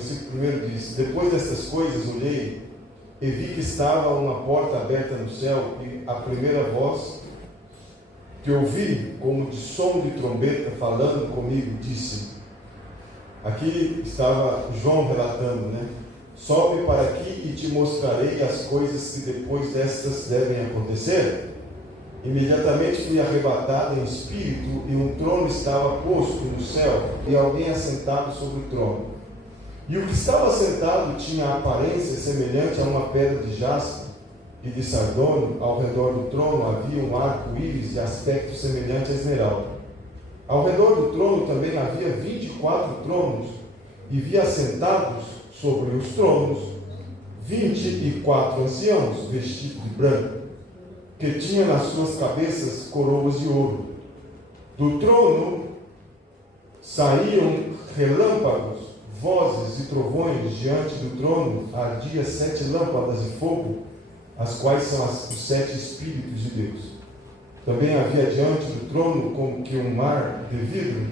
versículo 1 diz: depois destas coisas olhei e vi que estava uma porta aberta no céu, e a primeira voz que ouvi, como de som de trombeta, falando comigo, disse... Aqui estava João relatando, né? Sobe para aqui e te mostrarei as coisas que depois destas devem acontecer. Imediatamente fui arrebatado em espírito, e um trono estava posto no céu, e alguém assentado sobre o trono. E o que estava sentado tinha a aparência semelhante a uma pedra de jaspe e de sardônio. Ao redor do trono havia um arco-íris de aspecto semelhante a esmeralda. Ao redor do trono também havia 24 tronos, e vi assentados sobre os tronos 24 anciãos, vestidos de branco, que tinham nas suas cabeças coroas de ouro. Do trono saíam relâmpagos, vozes e trovões. Diante do trono ardiam 7 lâmpadas de fogo, as quais são os 7 Espíritos de Deus. Também havia diante do trono como que um mar de vidro,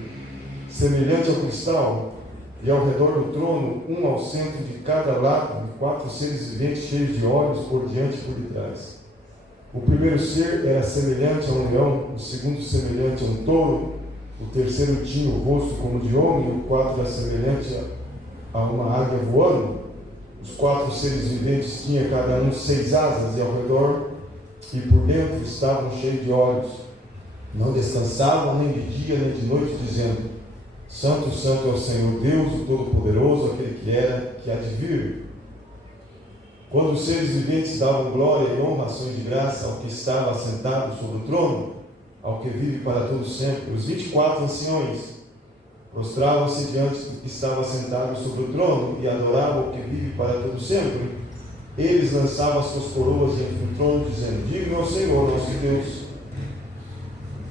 semelhante ao cristal, e ao redor do trono, um ao centro de cada lado, 4 seres viventes cheios de olhos por diante e por detrás. O primeiro ser era semelhante a um leão, o segundo semelhante a um touro, o terceiro tinha o rosto como de homem, o quarto era semelhante a uma águia voando. Os 4 seres viventes tinham cada um 6 asas, e ao redor e por dentro estavam cheios de olhos. Não descansavam nem de dia nem de noite, dizendo: Santo, Santo é o Senhor Deus, o Todo-Poderoso, aquele que era, que há de vir. Quando os seres viventes davam glória e honra, ações de graça ao que estava assentado sobre o trono, ao que vive para todo sempre, os 24 anciões prostravam-se diante do que estava assentado sobre o trono e adoravam o que vive para todo sempre. Eles lançavam as suas coroas diante do trono, dizendo: Digno ao Senhor, nosso Deus,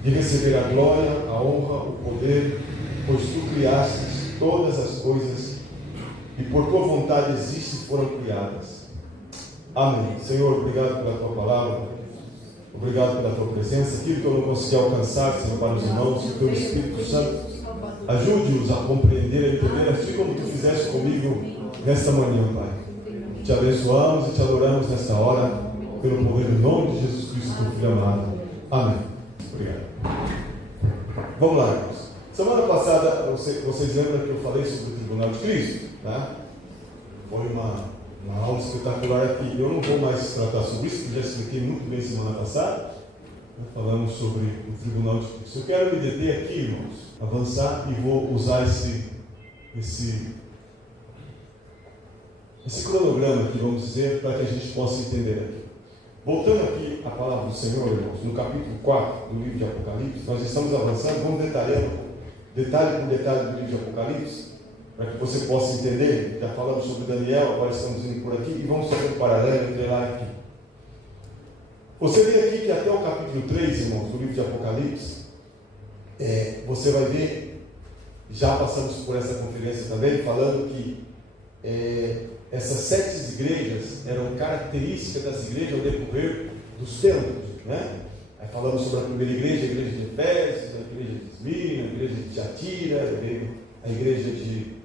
de receber a glória, a honra, o poder, pois tu criastes todas as coisas, e por tua vontade existem e foram criadas. Amém. Senhor, obrigado pela tua palavra, obrigado pela tua presença. Aquilo que eu não consegui alcançar, Senhor, para os irmãos, que o teu Espírito Santo ajude-os a compreender, a entender, assim como tu fizeste comigo nesta manhã, Pai. Te abençoamos e te adoramos nesta hora, pelo poder do nome de Jesus Cristo, teu Filho amado. Amém. Obrigado. Vamos lá, irmãos. Semana passada, vocês lembram que eu falei sobre o Tribunal de Cristo, né? Foi uma aula espetacular aqui. Eu não vou mais tratar sobre isso, porque já expliquei muito bem semana passada. Falamos sobre o Tribunal de Cristo. Eu quero me deter aqui, irmãos, avançar, e vou usar esse cronograma aqui, vamos dizer, para que a gente possa entender aqui. Voltando aqui à palavra do Senhor, irmãos, no capítulo 4 do livro de Apocalipse, nós estamos avançando, vamos detalhando, detalhe por detalhe do livro de Apocalipse, para que você possa entender. Já falamos sobre Daniel, agora estamos indo por aqui, e vamos fazer um paralelo entre lá e aqui. Você vê aqui que até o capítulo 3, irmãos, do livro de Apocalipse, você vai ver, já passamos por essa conferência também, falando que essas 7 igrejas eram características das igrejas ao decorrer dos tempos, né? Aí falamos sobre a primeira igreja, a igreja de Efésios, a igreja de Esmirna, a igreja de Tiatira, a igreja de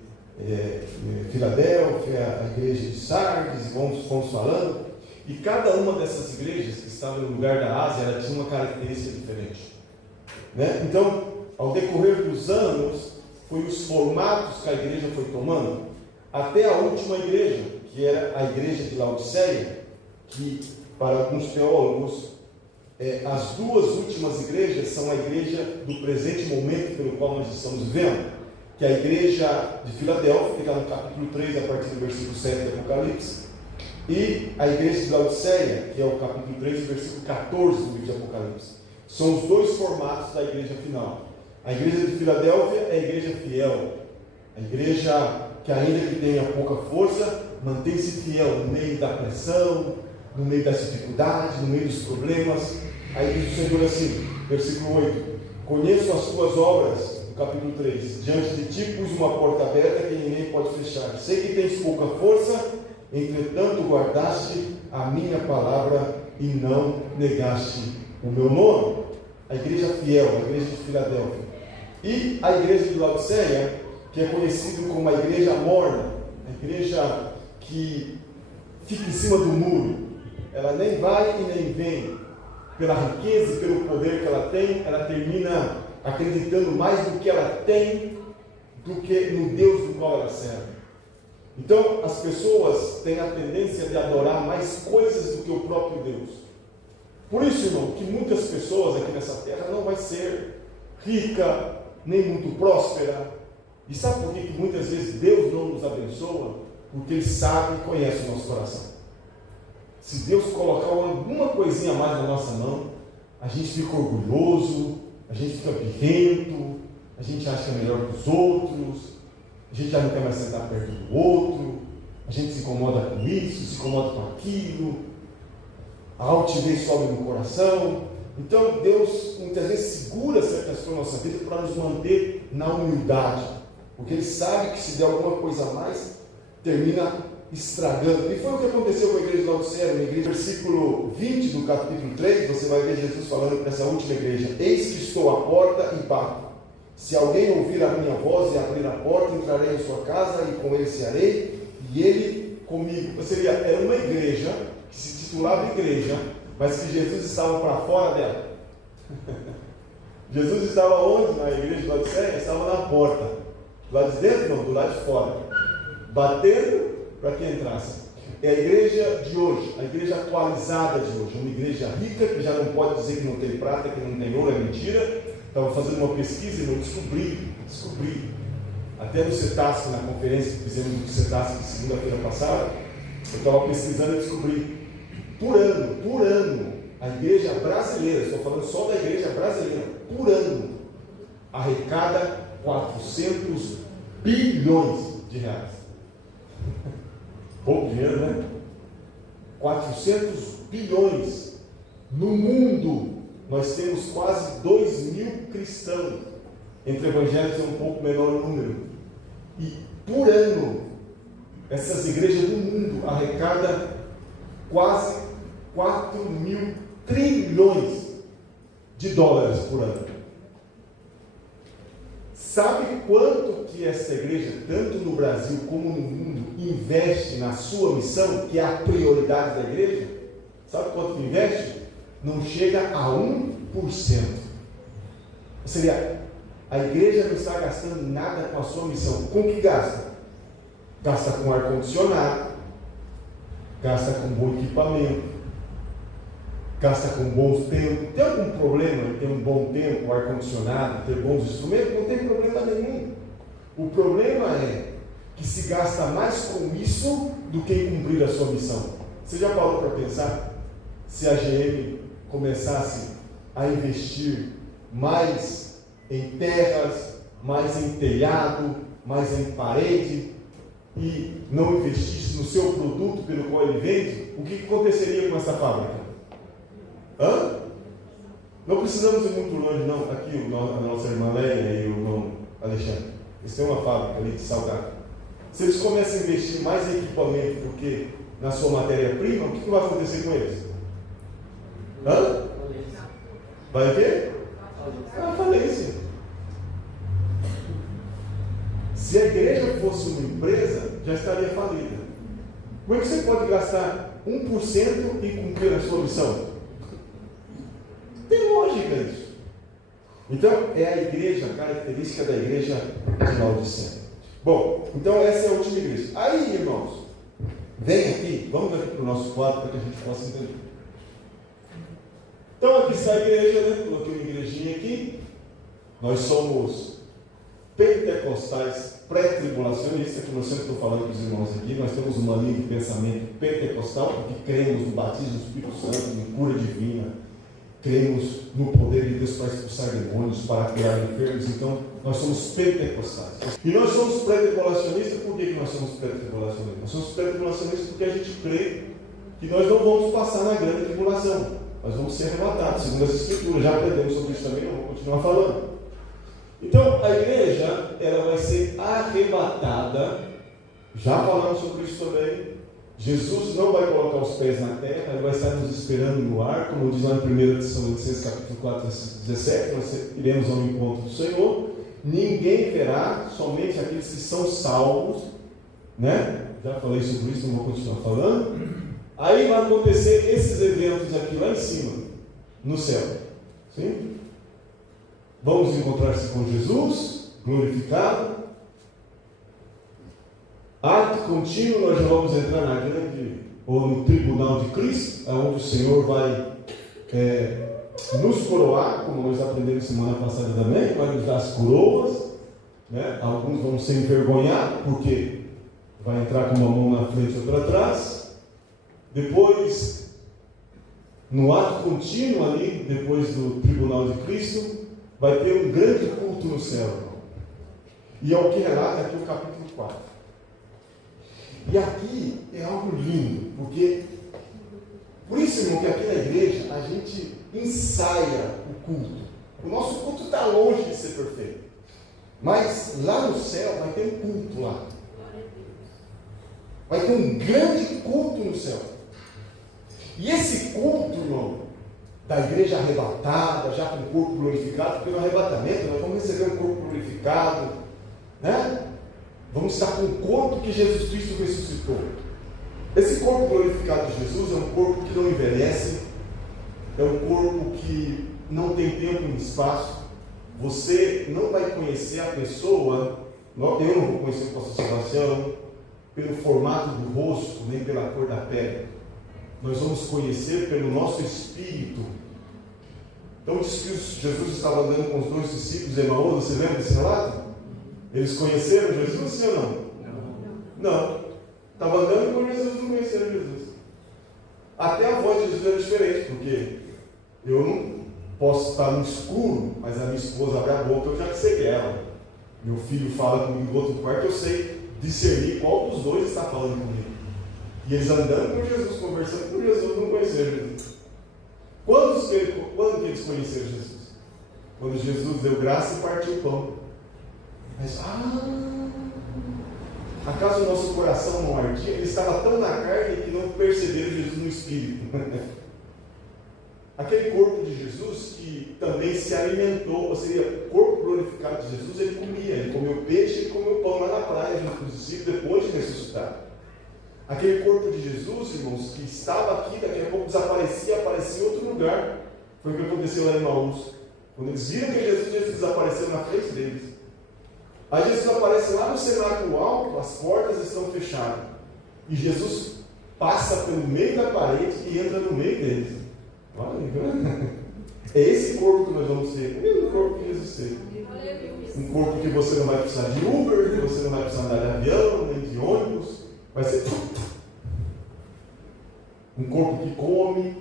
Filadélfia, a igreja de Sardes, fomos falando, e cada uma dessas igrejas que estavam no lugar da Ásia, ela tinha uma característica diferente, né? Então, ao decorrer dos anos, foi os formatos que a igreja foi tomando, até a última igreja, que era a igreja de Laodiceia, que para alguns teólogos, as 2 últimas igrejas são a igreja do presente momento pelo qual nós estamos vivendo, que é a igreja de Filadélfia, que está no capítulo 3, a partir do versículo 7 de Apocalipse, e a igreja de Laodiceia, que é o capítulo 3, versículo 14 do livro de Apocalipse. São os 2 formatos da igreja final. A igreja de Filadélfia é a igreja fiel, a igreja que ainda que tenha pouca força, mantém-se fiel no meio da pressão, no meio das dificuldades, no meio dos problemas. Aí diz o Senhor assim, versículo 8: Conheço as tuas obras, no capítulo 3, diante de ti pus uma porta aberta que ninguém pode fechar. Sei que tens pouca força, entretanto guardaste a minha palavra e não negaste o meu nome. A igreja fiel, a igreja de Filadélfia. E a igreja de Laodiceia, que é conhecido como a igreja morna, a igreja que fica em cima do muro. Ela nem vai e nem vem. Pela riqueza e pelo poder que ela tem, ela termina acreditando mais no que ela tem do que no Deus do qual ela serve. Então, as pessoas têm a tendência de adorar mais coisas do que o próprio Deus. Por isso, irmão, que muitas pessoas aqui nessa terra não vai ser rica, nem muito próspera. E sabe por que muitas vezes Deus não nos abençoa? Porque Ele sabe e conhece o nosso coração. Se Deus colocar alguma coisinha a mais na nossa mão, a gente fica orgulhoso, a gente fica birrento, a gente acha que é melhor que os outros, a gente já não quer mais sentar perto do outro, a gente se incomoda com isso, se incomoda com aquilo, a altivez sobe no coração. Então Deus muitas vezes segura certas coisas na nossa vida para nos manter na humildade, porque Ele sabe que se der alguma coisa a mais, termina estragando. E foi o que aconteceu com a igreja de Laodiceia, na igreja, versículo 20 do capítulo 3, você vai ver Jesus falando para essa última igreja: eis que estou à porta e bato. Se alguém ouvir a minha voz e abrir a porta, entrarei em sua casa e com ele cearei, e ele comigo. Era uma igreja que se titulava igreja, mas que Jesus estava para fora dela. Jesus estava onde? Na igreja de Laodiceia? Estava na porta. Do lado de dentro? Não, do lado de fora. Batendo para que entrasse. É a igreja de hoje, a igreja atualizada de hoje, uma igreja rica que já não pode dizer que não tem prata, que não tem ouro, é mentira. Estava fazendo uma pesquisa e eu descobri, até no CETASC, na conferência que fizemos no CETASC segunda-feira passada, eu estava pesquisando e descobri, por ano, a igreja brasileira, estou falando só da igreja brasileira, por ano, arrecada 400 bilhões de reais. Pouco dinheiro, né? 400 bilhões. No mundo, nós temos quase 2.000 cristãos. Entre evangélicos é um pouco menor o número. E por ano, essas igrejas do mundo arrecadam quase 4.000 trilhões de dólares por ano. Sabe quanto que essa igreja, tanto no Brasil como no mundo, investe na sua missão, que é a prioridade da igreja? Sabe quanto que investe? Não chega a 1%. Ou seja, a igreja não está gastando nada com a sua missão. Com o que gasta? Gasta com ar-condicionado, gasta com bom equipamento, gasta com bons tempos. Tem algum problema em ter um bom tempo, ar-condicionado, ter bons instrumentos? Não tem problema nenhum. O problema é que se gasta mais com isso do que em cumprir a sua missão. Você já parou para pensar? Se a GM começasse a investir mais em terras, mais em telhado, mais em parede, e não investisse no seu produto pelo qual ele vende, o que aconteceria com essa fábrica? Não precisamos ir muito longe, não. Aqui a nossa irmã Lélia e o irmão Alexandre, eles têm uma fábrica ali de salgado. Se eles começam a investir mais em equipamento do que na sua matéria-prima, o que vai acontecer com eles? Vai o quê? Falência. Se a igreja fosse uma empresa, já estaria falida. Como é que você pode gastar 1% e cumprir a sua missão? Tem lógica isso. Então, é a igreja, a característica da igreja de Laodiceia. Bom, então essa é a última igreja. Aí, irmãos, vem aqui, vamos aqui para o nosso quadro para que a gente possa entender. Então, aqui está a igreja, né? Coloquei uma igrejinha aqui. Nós somos pentecostais pré-tribulacionistas, como eu sempre estou falando para os irmãos aqui. Nós temos uma linha de pensamento pentecostal, porque cremos no batismo do Espírito Santo, em cura divina, cremos no poder de Deus para expulsar demônios, para curar enfermos. Então, nós somos pentecostais. E nós somos pré-tribulacionistas. Por que nós somos pré-tribulacionistas? Nós somos pré-tribulacionistas porque a gente crê que nós não vamos passar na grande tribulação. Nós vamos ser arrebatados, segundo as Escrituras. Já aprendemos sobre isso também, não vou continuar falando. Então, a igreja, ela vai ser arrebatada. Já falamos sobre isso também. Jesus não vai colocar os pés na terra, ele vai estar nos esperando no ar, como diz lá em 1 Tessalonicenses capítulo 4, 17, nós iremos ao encontro do Senhor. Ninguém verá, somente aqueles que são salvos né? Já falei sobre isso, não vou continuar falando. Aí vai acontecer esses eventos aqui lá em cima, no céu. Sim? Vamos encontrar-se com Jesus, glorificado. Ato contínuo, nós já vamos entrar na grande, ou no tribunal de Cristo, onde o Senhor vai nos coroar, como nós aprendemos semana passada também, vai nos dar as coroas, né? Alguns vão ser envergonhados, porque vai entrar com uma mão na frente e outra atrás. Depois, no ato contínuo ali, depois do tribunal de Cristo, vai ter um grande culto no céu. E é o que relata aqui o capítulo 4. E aqui é algo lindo, porque, por isso, irmão, que aqui na igreja a gente ensaia o culto. O nosso culto está longe de ser perfeito. Mas lá no céu vai ter um culto lá. Vai ter um grande culto no céu. E esse culto, irmão, da igreja arrebatada, já com o corpo glorificado, porque no arrebatamento nós vamos receber um corpo glorificado, né? Vamos estar com o corpo que Jesus Cristo ressuscitou. Esse corpo glorificado de Jesus é um corpo que não envelhece, é um corpo que não tem tempo nem espaço. Você não vai conhecer a pessoa, eu não vou conhecer o pastor Sebastião pelo formato do rosto, nem pela cor da pele. Nós vamos conhecer pelo nosso espírito. Então diz que Jesus estava andando com os 2 discípulos em Emaús, você lembra desse relato? Eles conheceram Jesus, sim ou não? Não. Estava andando com Jesus, não conheceram Jesus. Até a voz de Jesus era diferente, porque eu não posso estar no escuro, mas a minha esposa abre a boca, eu já sei ela. Meu filho fala comigo do outro quarto, eu sei discernir qual dos dois está falando comigo. E eles andando com Jesus, conversando com Jesus, não conheceram Jesus. Quando que eles conheceram Jesus? Quando Jesus deu graça e partiu o pão. Mas, acaso o nosso coração não ardia? Ele estava tão na carne que não perceberam Jesus no espírito. Aquele corpo de Jesus que também se alimentou, ou seja, o corpo glorificado de Jesus, ele comeu peixe, ele comeu pão lá na praia junto com os discípulos depois de ressuscitar. Aquele corpo de Jesus, irmãos, que estava aqui, daqui a pouco desaparecia, aparecia em outro lugar. Foi o que aconteceu lá em Emaús. Quando eles viram que Jesus desapareceu na frente deles. Aí Jesus aparece lá no cenáculo alto, as portas estão fechadas. E Jesus passa pelo meio da parede e entra no meio deles. Olha, é esse corpo que nós vamos ter, o mesmo corpo que Jesus teve. Um corpo que você não vai precisar de Uber, que você não vai precisar andar de avião, nem de ônibus. Vai ser um corpo que come,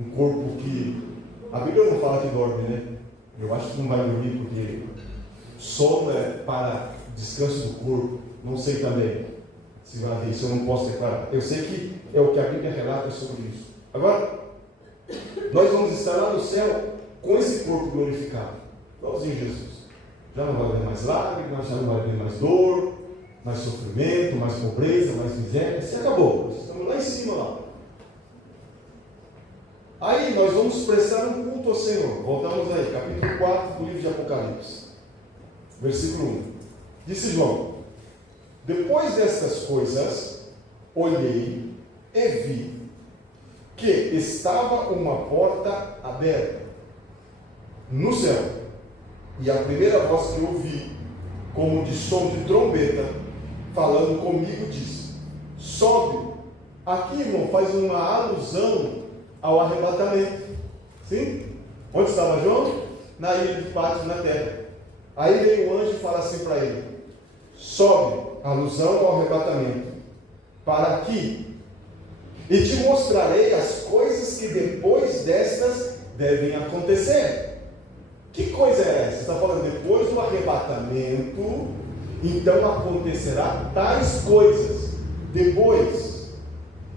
um corpo que... A Bíblia não fala que dorme, né? Eu acho que não vai dormir porque sono é para descanso do corpo. Não sei também se vai haver isso, eu não posso declarar. Eu sei que é o que a Bíblia relata sobre isso. Agora, nós vamos estar lá no céu com esse corpo glorificado, igualzinho Jesus. Já não vai haver mais lágrimas, já não vai haver mais dor, mais sofrimento, mais pobreza, mais miséria. Isso acabou. Estamos lá em cima lá. Aí nós vamos prestar um culto ao Senhor. Voltamos aí, capítulo 4 do livro de Apocalipse, versículo 1. Disse João: depois destas coisas, olhei e vi que estava uma porta aberta no céu, e a primeira voz que eu ouvi, como de som de trombeta, falando comigo, disse: sobe. Aqui, irmão, faz uma alusão ao arrebatamento. Sim? Onde estava João? Na ilha de Patmos, na terra. Aí vem o anjo e fala assim para ele: sobe, alusão ao arrebatamento, para aqui, e te mostrarei as coisas que depois destas devem acontecer. Que coisa é essa? Está falando depois do arrebatamento, então acontecerá tais coisas. Depois,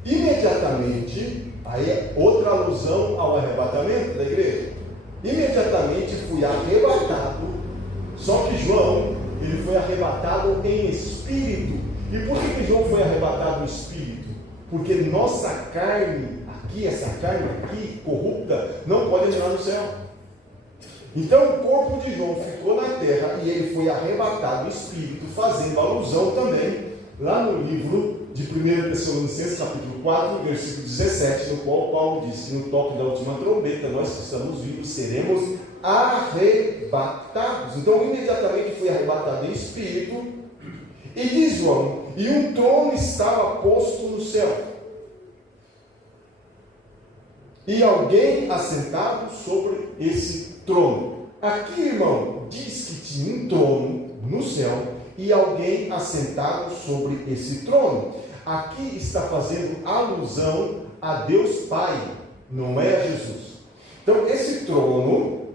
imediatamente, aí é outra alusão ao arrebatamento da igreja. Imediatamente fui arrebatado. Só que João, ele foi arrebatado em espírito. E por que João foi arrebatado em espírito? Porque nossa carne aqui, essa carne aqui corrupta, não pode entrar no céu. Então o corpo de João ficou na terra e ele foi arrebatado em espírito, fazendo alusão também lá no livro de 1 Tessalonicenses, capítulo 4, versículo 17, no qual Paulo diz que no toque da última trombeta, nós que estamos vivos seremos arrebatados. Então, imediatamente foi arrebatado em espírito. E diz João: e um trono estava posto no céu, e alguém assentado sobre esse trono. Aqui, irmão, diz que tinha um trono no céu e alguém assentado sobre esse trono. Aqui está fazendo alusão a Deus Pai, não é a Jesus. Então, esse trono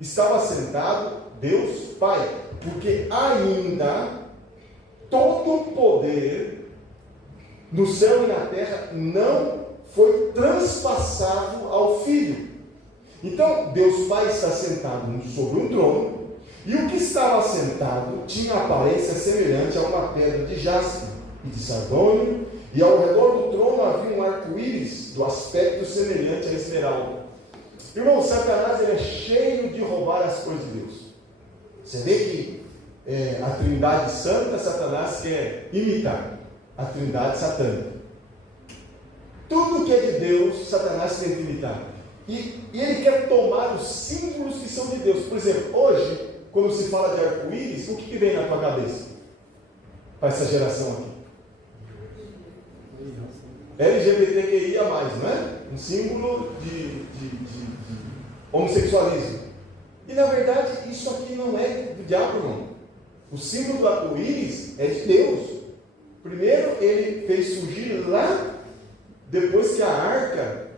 estava assentado Deus Pai, porque ainda todo o poder no céu e na terra não foi transpassado ao Filho. Então, Deus Pai está sentado sobre um trono, e o que estava sentado tinha aparência semelhante a uma pedra de jaspe e de sardônio, e ao redor do trono havia um arco-íris do aspecto semelhante a esmeralda. Irmão, Satanás é cheio de roubar as coisas de Deus. Você vê que a Trindade Santa, Satanás quer imitar a Trindade Satânica. Tudo que é de Deus, Satanás tenta imitar. E ele quer tomar os símbolos que são de Deus. Por exemplo, hoje, quando se fala de arco-íris, o que vem na tua cabeça? Para essa geração aqui? LGBTQIA+, não é? Um símbolo de homossexualismo. E na verdade, isso aqui não é do diabo, não. O símbolo do arco-íris é de Deus. Primeiro ele fez surgir lá, depois que a arca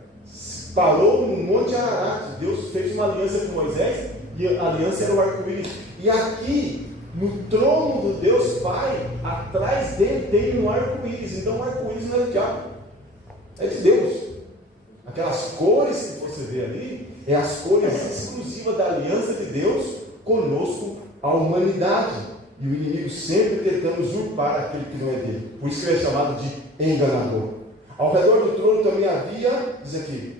parou no Monte Ararat. Deus fez uma aliança com Moisés, e a aliança era o arco-íris. E aqui, no trono do Deus Pai, atrás dele tem um arco-íris. Então o arco-íris não é do diabo, é de Deus. Aquelas cores que você vê ali, é as cores exclusivas da aliança de Deus conosco, a humanidade. E o inimigo sempre tentando usurpar aquilo que não é dele. Por isso que ele é chamado de enganador. Ao redor do trono também havia, diz aqui,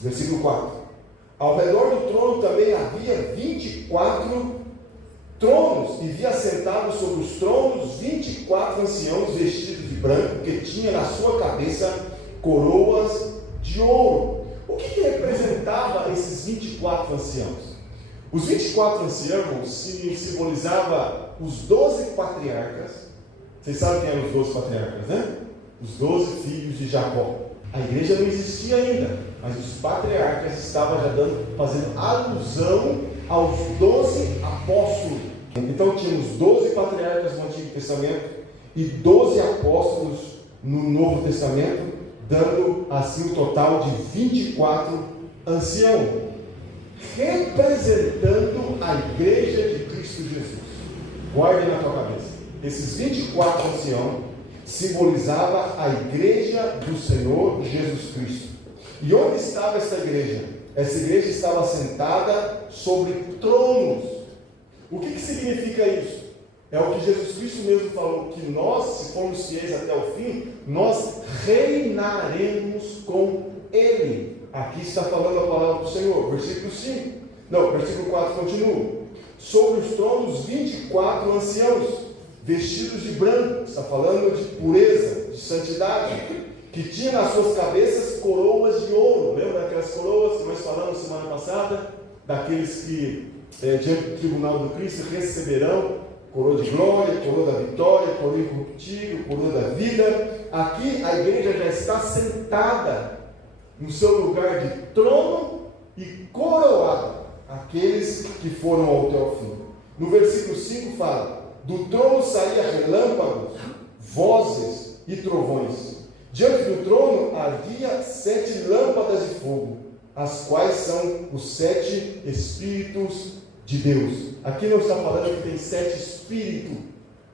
versículo 4. Ao redor do trono também havia 24 tronos, e via sentados sobre os tronos 24 anciãos vestidos de branco, que tinha na sua cabeça coroas de ouro. O que representava esses 24 anciãos? Os 24 anciãos simbolizavam os 12 patriarcas. Vocês sabem quem eram os 12 patriarcas, né? Os 12 filhos de Jacó. A igreja não existia ainda, mas os patriarcas estavam já fazendo alusão aos 12 apóstolos. Então tínhamos 12 patriarcas no Antigo Testamento e 12 apóstolos no Novo Testamento, dando assim um total de 24 anciãos, representando a igreja de Cristo Jesus. Guarde na tua cabeça, esses 24 anciãos simbolizava a igreja do Senhor Jesus Cristo. E onde estava essa igreja? Essa igreja estava sentada sobre tronos. O que significa isso? É o que Jesus Cristo mesmo falou, que nós, se formos fiéis até o fim, nós reinaremos com Ele. Aqui está falando a palavra do Senhor, versículo 5. Não, versículo 4 continua. Sobre os tronos 24 anciãos, vestidos de branco, está falando de pureza, de santidade, que tinha nas suas cabeças coroas de ouro. Lembra daquelas coroas que nós falamos semana passada? Daqueles que, diante do tribunal do Cristo, receberão coroa de glória, coroa da vitória, coroa incorruptível, coroa da vida. Aqui a igreja já está sentada no seu lugar de trono e coroada aqueles que foram até o fim. No versículo 5 fala: do trono saía relâmpagos, vozes e trovões. Diante do trono havia 7 lâmpadas de fogo, as quais são os 7 Espíritos de Deus. Aqui não está falando que tem 7 Espíritos,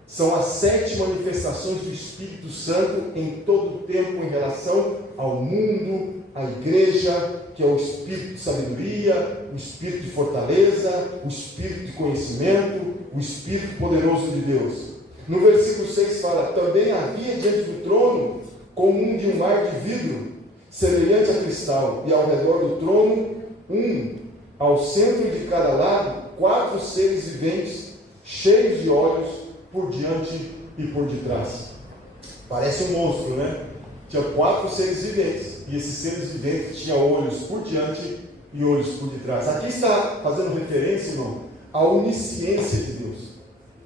são as 7 manifestações do Espírito Santo em todo o tempo em relação ao mundo, à igreja, que é o Espírito de sabedoria, o Espírito de fortaleza, o Espírito de conhecimento, o Espírito poderoso de Deus. No versículo 6 fala: também havia diante do trono como de um mar de vidro, semelhante a cristal, e ao redor do trono, ao centro de cada lado, 4 seres viventes, cheios de olhos por diante e por detrás. Parece um monstro, né? Tinha 4 seres viventes, e esses seres viventes tinham olhos por diante e olhos por detrás. Aqui está fazendo referência, irmão, à onisciência de Deus.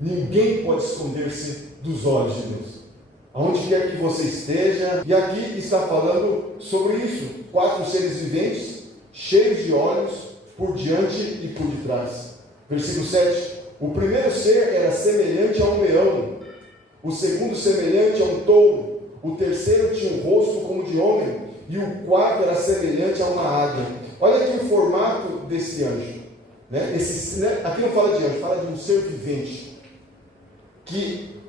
Ninguém pode esconder-se dos olhos de Deus, aonde quer que você esteja. E aqui está falando sobre isso: 4 seres viventes, cheios de olhos por diante e por detrás. Versículo 7: o primeiro ser era semelhante a um leão, o segundo semelhante a um touro, o terceiro tinha um rosto como de homem, e o quarto era semelhante a uma águia. Olha aqui o formato desse anjo, né? Aqui não fala de anjo, fala de um ser vivente, que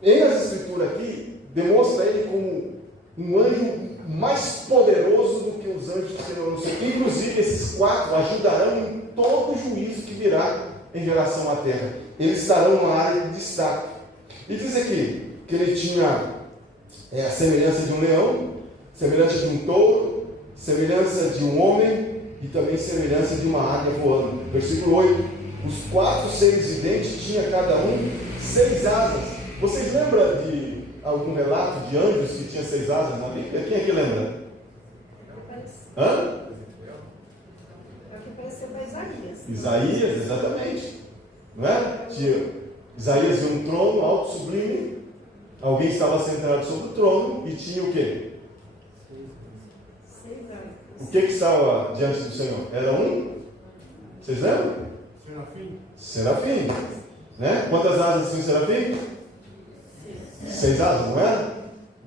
nas escrituras aqui demonstra ele como um anjo mais poderoso do que os anjos do Senhor no céu. Inclusive esses 4 ajudarão em todo o juízo que virá em relação à terra. Eles estarão numa área de destaque. E diz aqui que ele tinha a semelhança de um leão, semelhança de um touro, semelhança de um homem e também semelhança de uma águia voando. Versículo 8: os 4 seres viventes tinham cada um 6 asas. Vocês lembram de algum relato de anjos que tinha 6 asas na Bíblia? Quem aqui lembra? Hã? Aqui pareceu para Isaías. Isaías, exatamente. Não é? Isaías viu um trono alto, sublime. Alguém estava sentado sobre o trono e tinha o quê? 6 asas. O que estava diante do Senhor? Era um? Vocês lembram? Serafim. Serafim. Né? Quantas asas tinha o serafim? 6 asas, não era?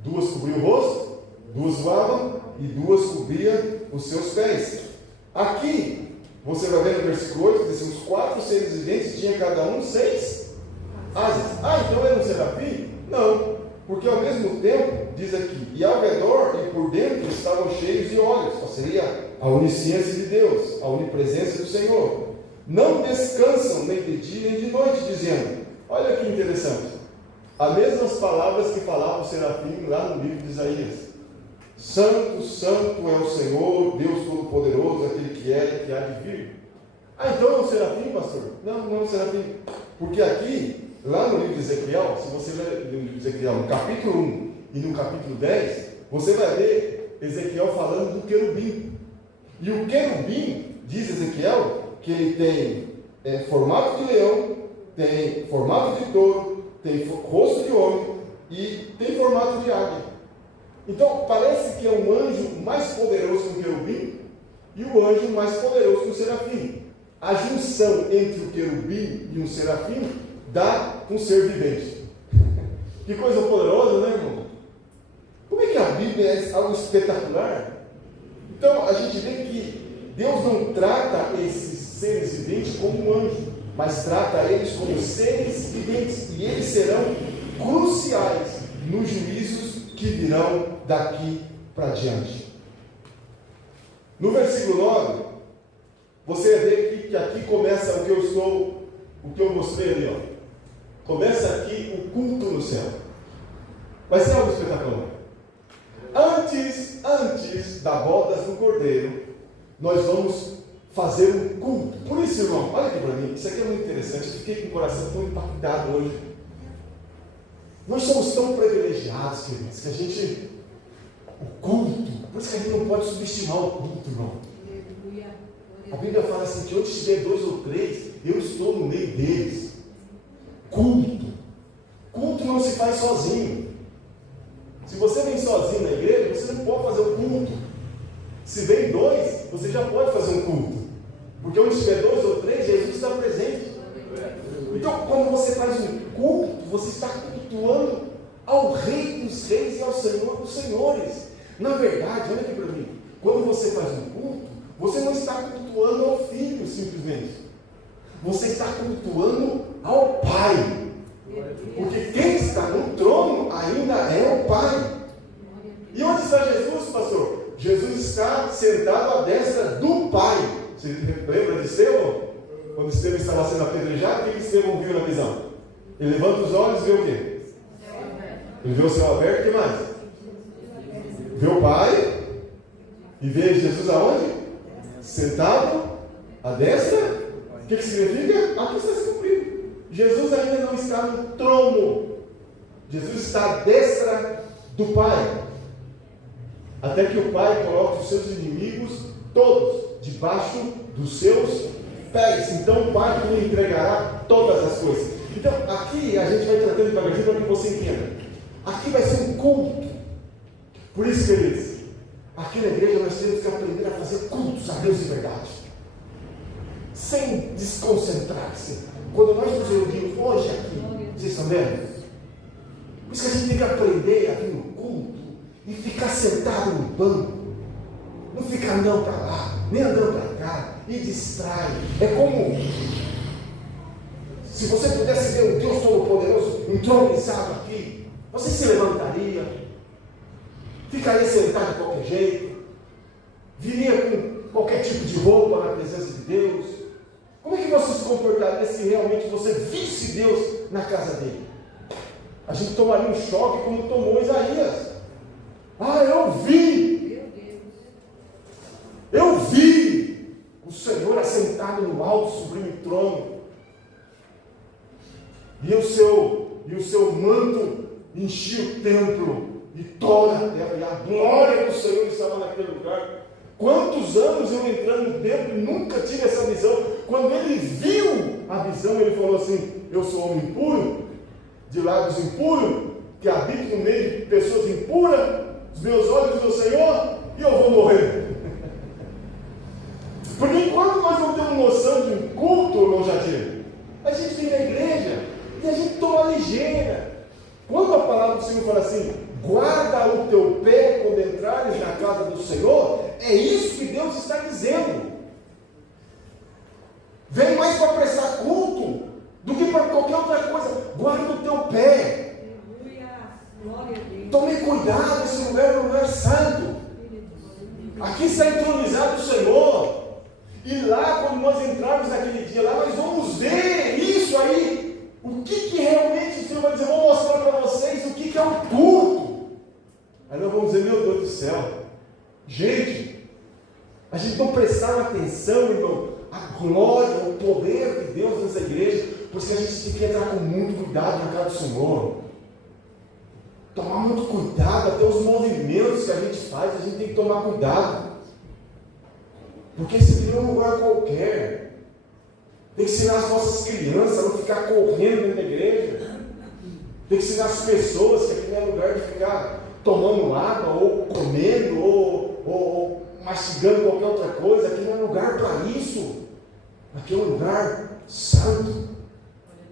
2 cobriam o rosto, 2 voavam e 2 cobriam os seus pés. Aqui, você vai ver no versículo 8, que diz: os 4 seres viventes tinham cada um 6 asas. Então era um serafim? Não, porque ao mesmo tempo, diz aqui, e ao redor e por dentro estavam cheios de olhos. Ou seja, a onisciência de Deus, a onipresença do Senhor. Não descansam nem de dia nem de noite, dizendo. Olha que interessante, as mesmas palavras que falava o serafim lá no livro de Isaías: Santo, Santo é o Senhor, Deus Todo-Poderoso, aquele que é e que há de vir. Então é um serafim, pastor? Não, não é um serafim. Porque aqui, lá no livro de Ezequiel, se você ler no livro de Ezequiel, no capítulo 1 e no capítulo 10, você vai ver Ezequiel falando do querubim. E o querubim, diz Ezequiel, que ele tem formato de leão, tem formato de touro, tem rosto de homem e tem formato de águia. Então parece que é um anjo mais poderoso que o querubim e o anjo mais poderoso que o serafim. A junção entre o querubim e o serafim dá um ser vivente. Que coisa poderosa, né, irmão? Como é que a Bíblia é algo espetacular? Então a gente vê que Deus não trata esses seres viventes como um anjo, mas trata eles como seres viventes, e eles serão cruciais nos juízos que virão daqui para diante. No versículo 9, você vê que aqui começa o que eu mostrei ali, ó. Começa aqui o culto no céu. Vai ser algo espetacular. Antes da boda do Cordeiro, nós vamos fazer um culto. Por isso, irmão, olha aqui para mim, isso aqui é muito interessante. Eu fiquei com o coração tão impactado hoje. Nós somos tão privilegiados, queridos, que a gente, o culto, por isso que a gente não pode subestimar o culto, irmão. A Bíblia fala assim, que onde estiver 2 ou 3, eu estou no meio deles. Culto não se faz sozinho. Se você vem sozinho na igreja, você não pode fazer um culto. Se vem 2, você já pode fazer um culto, porque onde estiver 2 ou 3, Jesus está presente. Então, quando você faz um culto, você está cultuando ao Rei dos Reis e ao Senhor dos Senhores. Na verdade, olha aqui para mim, quando você faz um culto, você não está cultuando ao Filho simplesmente, você está cultuando ao Pai, porque quem está no trono ainda é o Pai. E onde está Jesus, pastor? Jesus está sentado à destra do Pai. Você lembra de Estevão? Quando Estevão estava sendo apedrejado, o que Estevão viu na visão? Ele levanta os olhos e vê o quê? Ele vê o céu aberto, o que mais? Vê o Pai e vê Jesus aonde? Sentado à destra. O que significa? Aqui está se cumprindo. Jesus ainda não está no trono, Jesus está à destra do Pai, até que o Pai coloque os seus inimigos todos debaixo dos seus pés. Então o Pai lhe entregará todas as coisas. Então aqui a gente vai tratando devagarzinho para que você entenda. Aqui vai ser um culto. Por isso, queridos, aqui na igreja nós temos que aprender a fazer cultos a Deus de verdade, sem desconcentrar-se. Quando nós nos reunimos hoje aqui, vocês estão vendo? Por isso que a gente tem que aprender a vir no culto e ficar sentado no banco, não ficar andando para lá, nem andando para cá, e distrai. É como se você pudesse ver o Deus Todo-Poderoso entronizado aqui, você se levantaria, ficaria sentado de qualquer jeito, viria com qualquer tipo de roupa na presença de Deus. Como é que você se comportaria se realmente você visse Deus na casa dele? A gente tomaria um choque como tomou Isaías. Ah, eu vi o Senhor assentado no alto sublime trono, e o seu manto enchia o templo, e a glória do Senhor estava naquele lugar. Quantos anos eu entrando no templo e nunca tive essa visão? Quando ele viu a visão, ele falou assim: eu sou homem impuro, de lábios impuros, que habito no meio de pessoas impuras, os meus olhos do Senhor, e eu vou morrer. Porque enquanto nós não temos noção de um culto, irmão Jadir, a gente vem na igreja e a gente toma ligeira. Quando a palavra do Senhor fala assim: guarda o teu pé quando entrares na casa do Senhor, é isso que Deus está dizendo. Vem mais para prestar culto do que para qualquer outra coisa. Guarda o teu pé. Tome cuidado, esse lugar é um lugar santo. Aqui está entronizado o Senhor. E lá, quando nós entrarmos naquele dia lá, nós vamos ver isso aí. O que realmente o Senhor vai dizer? Vou mostrar para vocês o que é um culto. Aí nós vamos dizer: meu Deus do céu, gente, a gente não prestava atenção, irmão, a glória, o poder de Deus nessa igreja, porque a gente tem que entrar com muito cuidado na casa do Senhor, tomar muito cuidado, até os movimentos que a gente faz, a gente tem que tomar cuidado, porque esse não é um lugar qualquer. Tem que ensinar as nossas crianças a não ficar correndo dentro da igreja, tem que ensinar as pessoas que aqui não é lugar de ficar tomando água, ou comendo, ou mastigando qualquer outra coisa. Aqui não é lugar para isso. Aqui é um lugar santo,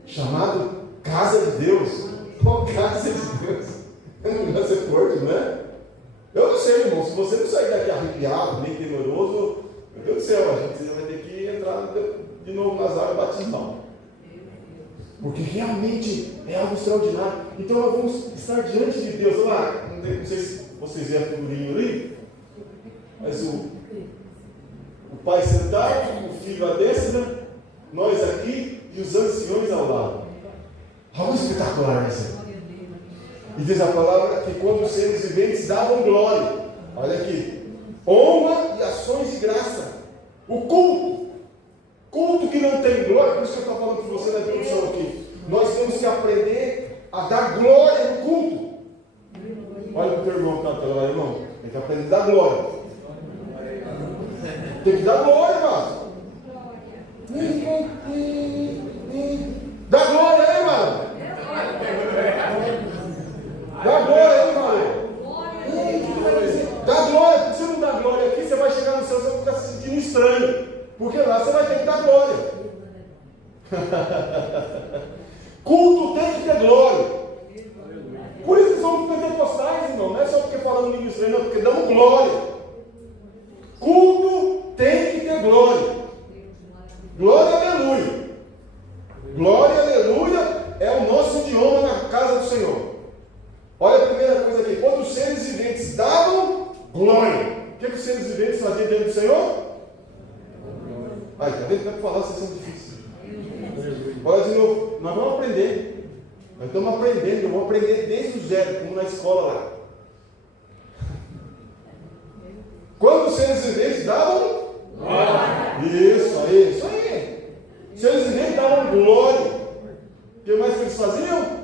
chamado casa de Deus. Qual casa de Deus? É um lugar ser forte, não é? Eu não sei, irmão, se você não sair daqui arrepiado, meio temoroso, meu Deus do céu, a gente vai ter que entrar de novo nas águas batismais. Porque realmente é algo extraordinário. Então nós vamos estar diante de Deus. Olha lá, não sei se vocês viram a figurinha ali, mas o pai sentado, o filho à destra, nós aqui e os anciões ao lado. Algo espetacular essa. E diz a palavra que quando os seres viventes davam glória, olha aqui, honra e ações de graça. O culto que não tem glória, por isso que eu estou falando com você na introdução aqui. Nós temos que aprender a dar glória no culto. Olha para o teu irmão que está na tela, irmão. Tem que aprender a dar glória. Tem que dar glória, irmão. Dá glória aí, irmão. Dá glória aí, irmão. Dá glória. Se você não dá glória aqui, você vai chegar no céu, você vai ficar se sentindo estranho. Porque lá você vai ter que dar glória. Culto tem que ter glória. Por isso que somos pentecostais, irmão. Não é só porque falamos língua estranha, não, porque damos glória. Culto tem que ter glória. Glória, aleluia. Glória, aleluia é o nosso idioma na casa do Senhor. Olha a primeira coisa aqui. Quando os seres viventes davam glória, o que os seres viventes faziam diante do Senhor? Ai, tá vendo? Dá para falar, vocês são difíceis. Olha de novo, nós vamos aprender. Nós estamos aprendendo, eu vou aprender desde o zero, como na escola lá. Quando os seres viventes davam glória. Isso aí. Os seres viventes davam glória. O que mais que eles faziam?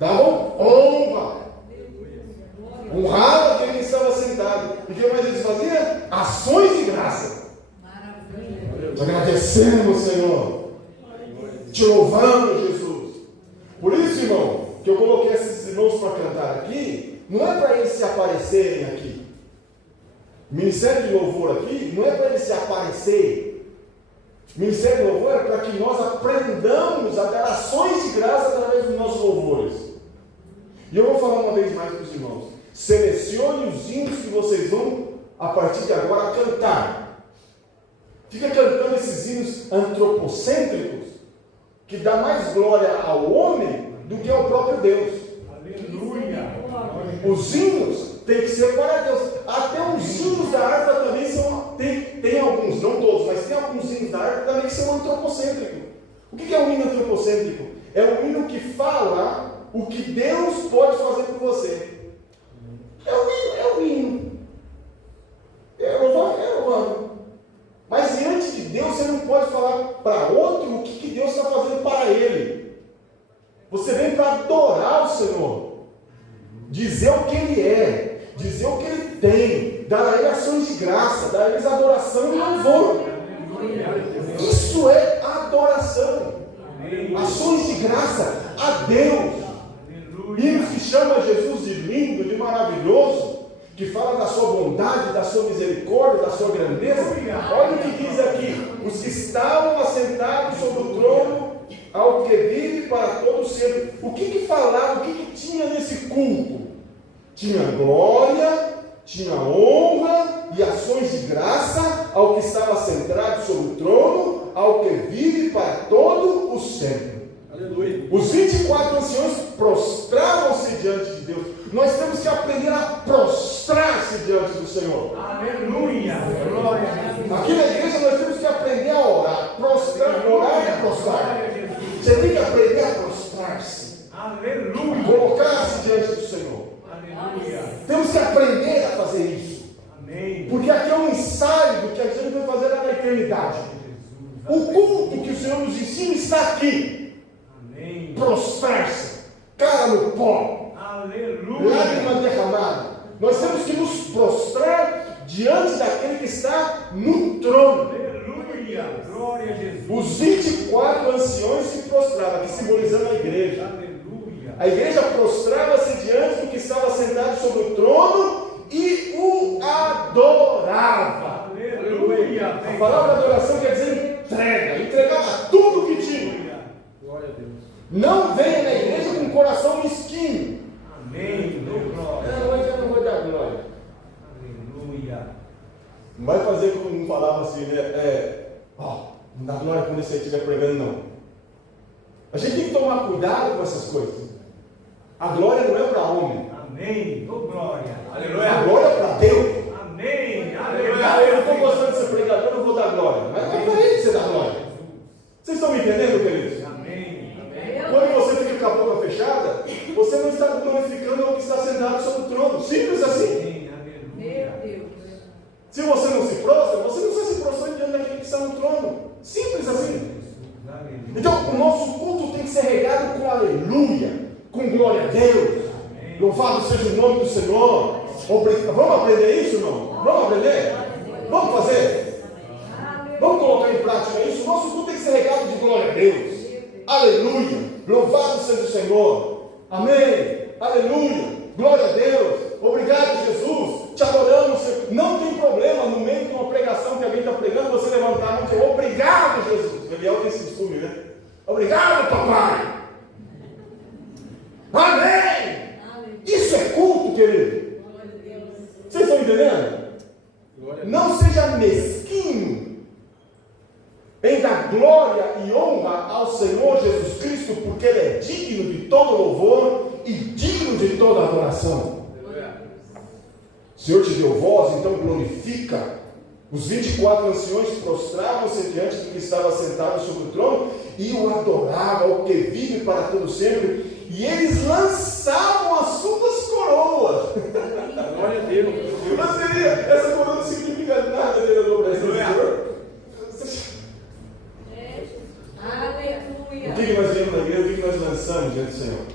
Davam honra. Honrava quem estava sentado. E o que mais eles faziam? Ações de graça. Te agradecemos, Senhor. Te louvamos, Jesus. Por isso, irmão, que eu coloquei esses irmãos para cantar aqui, não é para eles se aparecerem aqui. Ministério de louvor aqui não é para eles se aparecerem. Ministério de louvor é para que nós aprendamos a dar ações de graça através dos nossos louvores. E eu vou falar uma vez mais para os irmãos. Selecione os hinos que vocês vão, a partir de agora, cantar. Fica cantando esses hinos antropocêntricos, que dá mais glória ao homem do que ao próprio Deus. Aleluia! Os hinos tem que ser para Deus. Até os hinos da harpa também são. Tem alguns, não todos, mas tem alguns hinos da harpa também que são antropocêntricos. O que é um hino antropocêntrico? É um hino que fala o que Deus pode fazer por você. É um hino. É louvável. Mas diante de Deus você não pode falar para outro o que Deus está fazendo para ele. Você vem para adorar o Senhor. Dizer o que Ele é, dizer o que Ele tem, dar a Ele ações de graça, dar a Ele adoração e louvor. Isso é adoração. Ações de graça a Deus. Hinos que chama Jesus de lindo, de maravilhoso, que fala da sua bondade, da sua misericórdia, da sua grandeza. Olha o que diz aqui: os que estavam assentados sobre o trono, ao que vive para todo sempre. O que falava, o que tinha nesse culto? Tinha glória, tinha honra e ações de graça ao que estava sentado sobre o trono, ao que vive para todo o sempre. Aleluia. Os 24 anciões prostravam-se diante de Deus. Nós temos que aprender a prostrar-se diante do Senhor. Aleluia! Glória a Deus. Aqui na igreja nós temos que aprender a orar. Prostrar, orar e prostrar. Você tem que aprender a prostrar-se. Aleluia! Colocar-se diante do Senhor. Aleluia! Temos que aprender a fazer isso. Amém. Porque aqui é um ensaio do que a gente vai fazer lá na eternidade. O culto que o Senhor nos ensina está aqui. Amém. Prostrar-se. Cara no pó. Aleluia! Lágrima derramada. Nós temos que nos prostrar diante daquele que está no trono. Aleluia! Glória a Jesus. Os 24 anciões se prostravam, aqui simbolizando a igreja. Aleluia! A igreja prostrava-se diante do que estava sentado sobre o trono e o adorava. Aleluia! A palavra adoração quer dizer entrega. Entregava tudo que tinha. Glória a Deus. Não venha na igreja com um coração mesquinho. Amém. Glória. Eu não vou dar glória. Aleluia. Não vai fazer como não falava assim, né? Não dá glória quando você estiver pregando, não. A gente tem que tomar cuidado com essas coisas. A glória não é para homem. Amém. Glória. A glória é para Deus. Amém. Eu não estou gostando de ser pregador, eu não vou dar glória. Mas não é para ele que você dá glória. Vocês estão me entendendo, queridos? Amém. Quando você fica com a boca fechada, você não está glorificando o que está sentado sobre o trono. Simples assim. Aleluia. Se você não se prostra, você não está se prostrando diante daquele que está no trono. Simples assim. Então, o nosso culto tem que ser regado com aleluia, com glória a Deus. Louvado seja o nome do Senhor. Vamos aprender isso, irmão? Vamos aprender? Vamos fazer? Vamos colocar em prática isso? O nosso culto tem que ser regado de glória a Deus. Aleluia. Louvado seja o Senhor. Amém. Aleluia. Glória a Deus. Obrigado, Jesus. Te adoramos. Não tem problema no meio de uma pregação que alguém está pregando, você levantar a mão e dizer obrigado, Jesus. Gabriel tem esse costume, né? Obrigado, papai. Amém. Isso é culto, querido. Vocês estão entendendo? Não seja mesquinho em dar glória e honra ao Senhor Jesus Cristo, porque Ele é digno de todo louvor e digno de toda adoração. O Senhor te deu voz, então glorifica. Os 24 anciões prostravam-se diante do que estava sentado sobre o trono e o adoravam, o que vive para todo sempre, e eles lançavam as suas coroas. Glória a Deus. Mas essa coroa não significa nada, vereador brasileiro. O que nós vemos na igreja, o que nós lançamos diante do Senhor?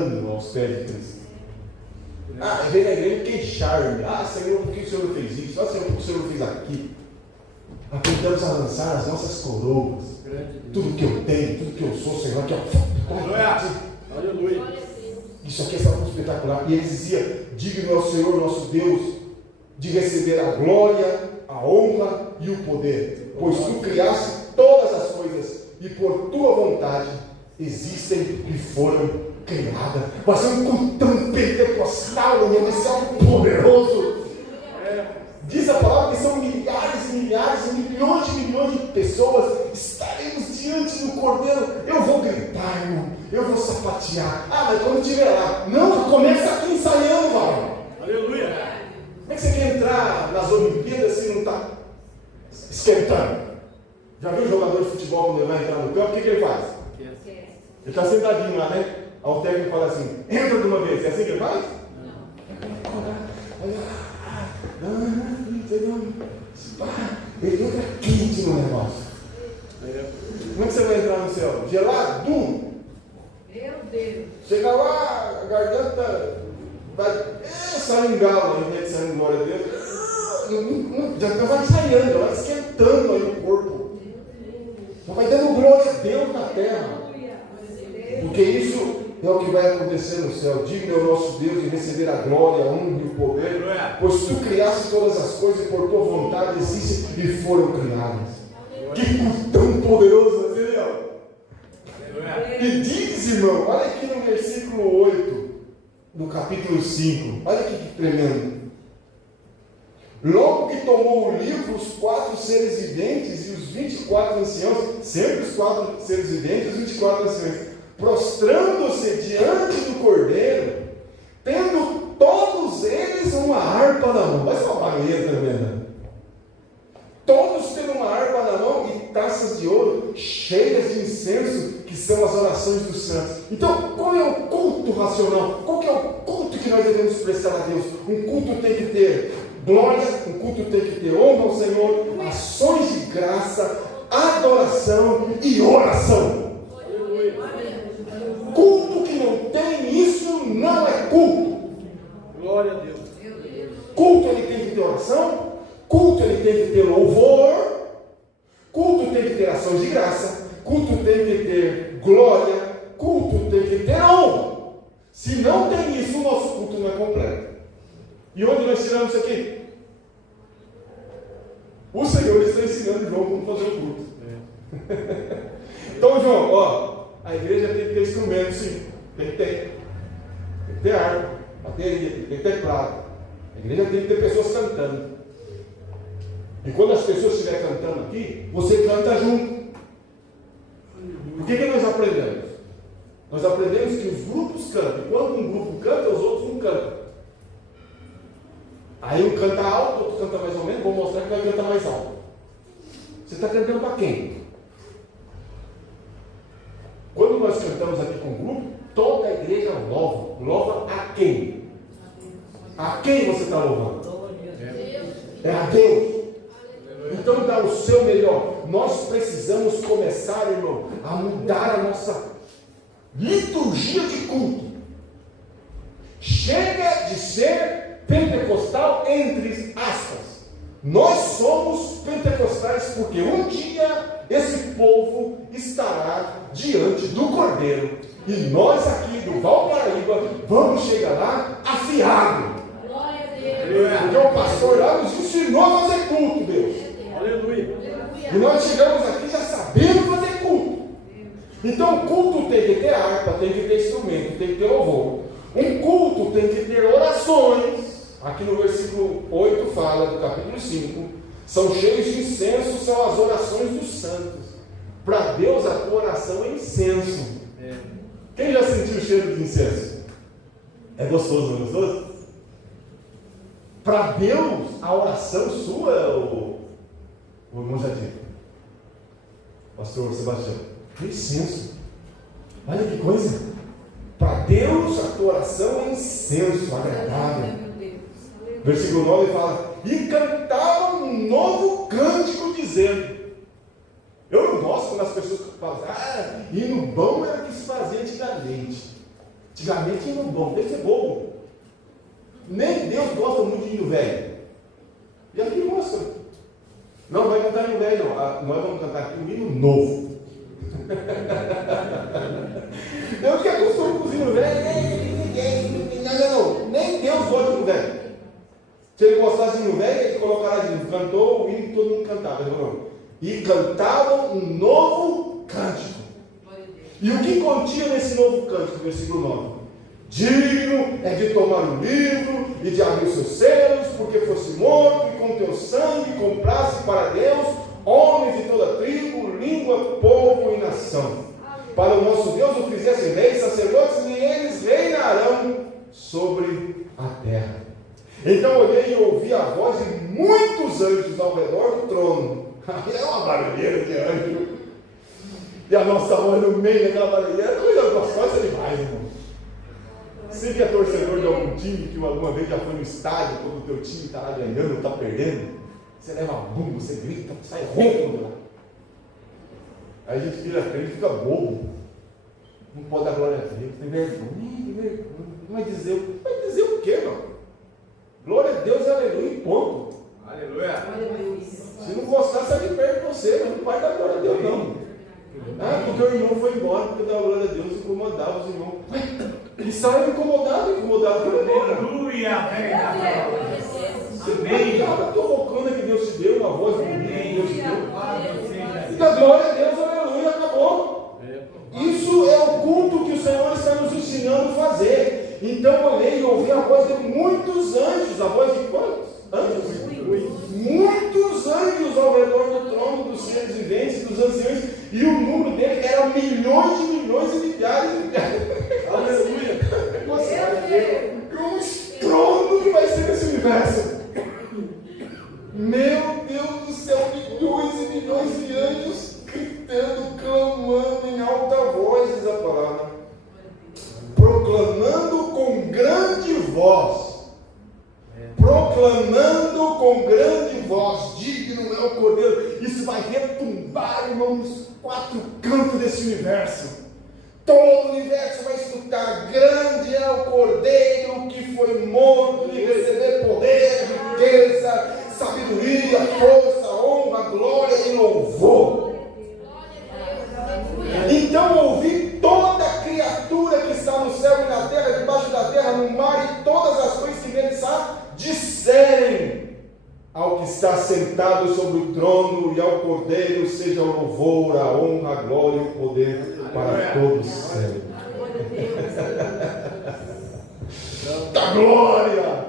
chorando aos pés de Cristo. Vem na igreja queixar-me. Senhor, por que o Senhor não fez isso? Senhor, por que o Senhor não fez aquilo? Aprendamos a lançar as nossas coroas. Tudo que eu tenho, tudo que eu sou, Senhor, aqui, ó. Aleluia. Isso aqui é algo espetacular. E ele dizia: digno é o Senhor nosso Deus de receber a glória, a honra e o poder, pois tu criaste todas as coisas e por tua vontade existem e foram criadas. Vai ser um cultão pentecostal, vai ser algo poderoso. Diz a palavra que são milhares e milhares e milhões de pessoas. Estaremos diante do Cordeiro. Eu vou gritar, irmão. Eu vou sapatear. Mas quando estiver lá. Não, começa aqui ensaiando, vai. Aleluia. Como é que você quer entrar nas Olimpíadas se não está esquentando? Já viu o jogador de futebol quando ele vai entrar no campo? O que ele faz? Ele está sentadinho lá, né? Aí o técnico fala assim: entra de uma vez. É assim que ele faz? Ele entra quente no negócio. Como é que você vai entrar no céu? Gelado? Meu Deus. Chega lá, a garganta vai sair em galo, ao invés de sair em glória a Deus. Já vai ensaiando, vai esquentando aí o corpo. Já vai dando glória a Deus na terra. Porque isso é o que vai acontecer no céu. Digno é o nosso Deus de receber a glória, a honra e o poder, pois tu criaste todas as coisas e por tua vontade existem e foram criadas. Que tão poderoso, Senhor! E diz, irmão, olha aqui no versículo 8 do capítulo 5, olha aqui que tremendo. Logo que tomou o livro, os 4 seres viventes e os 24 anciãos, sempre os 4 seres viventes e os 24 anciãos, prostrando-se diante do Cordeiro, tendo todos eles uma harpa na mão. Vai ser uma barulheira tremenda. Todos tendo uma harpa na mão e taças de ouro cheias de incenso, que são as orações dos santos. Então, qual é o culto racional? Qual que é o culto que nós devemos prestar a Deus? Um culto tem que ter glória, um culto tem que ter honra ao Senhor, ações de graça, adoração e oração. Culto que não tem isso não é culto. Glória a Deus. Culto ele tem que ter oração, culto ele tem que ter louvor, culto tem que ter ações de graça, culto tem que ter glória, culto tem que ter honra. Se não tem isso, o nosso culto não é completo. E onde nós tiramos isso aqui? O Senhor está ensinando João como fazer o culto. Então, João, a igreja tem que ter instrumento, sim. Tem que ter. Tem que ter harpa, bateria, tem que ter teclado. A igreja tem que ter pessoas cantando. E quando as pessoas estiverem cantando aqui, você canta junto. O que nós aprendemos? Nós aprendemos que os grupos cantam. E quando um grupo canta, os outros não cantam. Aí um canta alto, outro canta mais ou menos. Vou mostrar que vai cantar mais alto. Você está cantando para quem? Quando nós cantamos aqui com o grupo, toda a igreja louva. Louva a quem? A quem você está louvando? É a Deus. Então dá o seu melhor. Nós precisamos começar, irmão, a mudar a nossa liturgia de culto. Chega de ser pentecostal entre aspas. Nós somos pentecostais porque um dia esse povo estará diante do Cordeiro. E nós aqui do Valparaíba vamos chegar lá afiado. Porque o pastor lá nos ensinou a fazer culto, Deus. Aleluia. E nós chegamos aqui já sabendo fazer culto. Então, culto tem que ter harpa, tem que ter instrumento, tem que ter louvor. Um culto tem que ter orações. Aqui no versículo 8 fala, do capítulo 5, são cheios de incenso, são as orações dos santos. Para Deus a tua oração é incenso. Quem já sentiu o cheiro de incenso? É gostoso, não é gostoso? Para Deus a oração sua é o irmão Jadir, pastor Sebastião, é incenso. Olha que coisa. Para Deus a tua oração é incenso agradável. Versículo 9 fala: e cantavam um novo cântico dizendo. Eu não gosto quando as pessoas falam, hino bom era o que se fazia antigamente. Antigamente tinha um bom, deve ser bobo. Nem Deus gosta muito de hino velho. E aqui mostra. Não vai cantar hino velho, não. Nós vamos cantar aqui um hino novo. Eu que acostumo com os hinos velhos, não. Nem Deus gosta de hino velho. Se ele gostasse de hino velho, ele colocará de novo. Cantou o hino que todo mundo cantava. E cantavam um novo cântico. E o que continha nesse novo cântico, versículo 9? Digno é de tomar o livro e de abrir seus selos, porque fosse morto e com teu sangue compraste para Deus homens de toda tribo, língua, povo e nação. Para o nosso Deus o fizesse rei, sacerdotes, e eles reinarão sobre a terra. Então olhei e ouvi a voz de muitos anjos ao redor do trono. É uma barulheira de anjo. E a nossa voz no meio daquela barulheira, coisa gostosa demais, irmão. Você que é torcedor de algum time, que alguma vez já foi no estádio, quando o teu time está lá ganhando ou está perdendo, você leva bumbo, você grita, sai ronco lá. Aí a gente vira crente e fica bobo. Não pode dar glória a Deus, tem vergonha. Vai dizer o quê, irmão? Glória a Deus, aleluia, e ponto. Aleluia. Se não gostar, sai de perto de você, mas não vai dar glória a Deus, não. Porque o irmão foi embora, porque dá glória a Deus, incomodava os irmãos. Eles saíram incomodados pelo irmão. Aleluia, Você está tocando que Deus te deu, uma voz bonita que Deus te deu. E da glória a Deus, aleluia, acabou. Isso é o culto que o Senhor está nos ensinando a fazer. Então eu olhei e ouvi a voz de muitos anjos. A voz de quantos? Anjos? Muitos anjos ao redor do trono dos seres viventes, dos anciões, e o número dele era milhões de milhões e milhares de milhares. Aleluia! Um estrondo que vai ser nesse universo. Meu Deus do céu, milhões e milhões de anjos gritando, clamando em alta voz, diz a palavra, proclamando com grande voz. Proclamando com grande voz, digno é o Cordeiro. Isso vai retumbar, irmãos, quatro cantos desse universo. Todo o universo vai escutar: grande é o Cordeiro que foi morto e receber poder, riqueza, sabedoria, força, honra, glória e louvor. Então ouvi toda criatura que está no céu e na terra, debaixo da terra, no mar, e todas as coisas que nele estão, disserem ao que está sentado sobre o trono e ao Cordeiro seja o louvor, a honra, a glória e o poder para todo o céu. Da glória!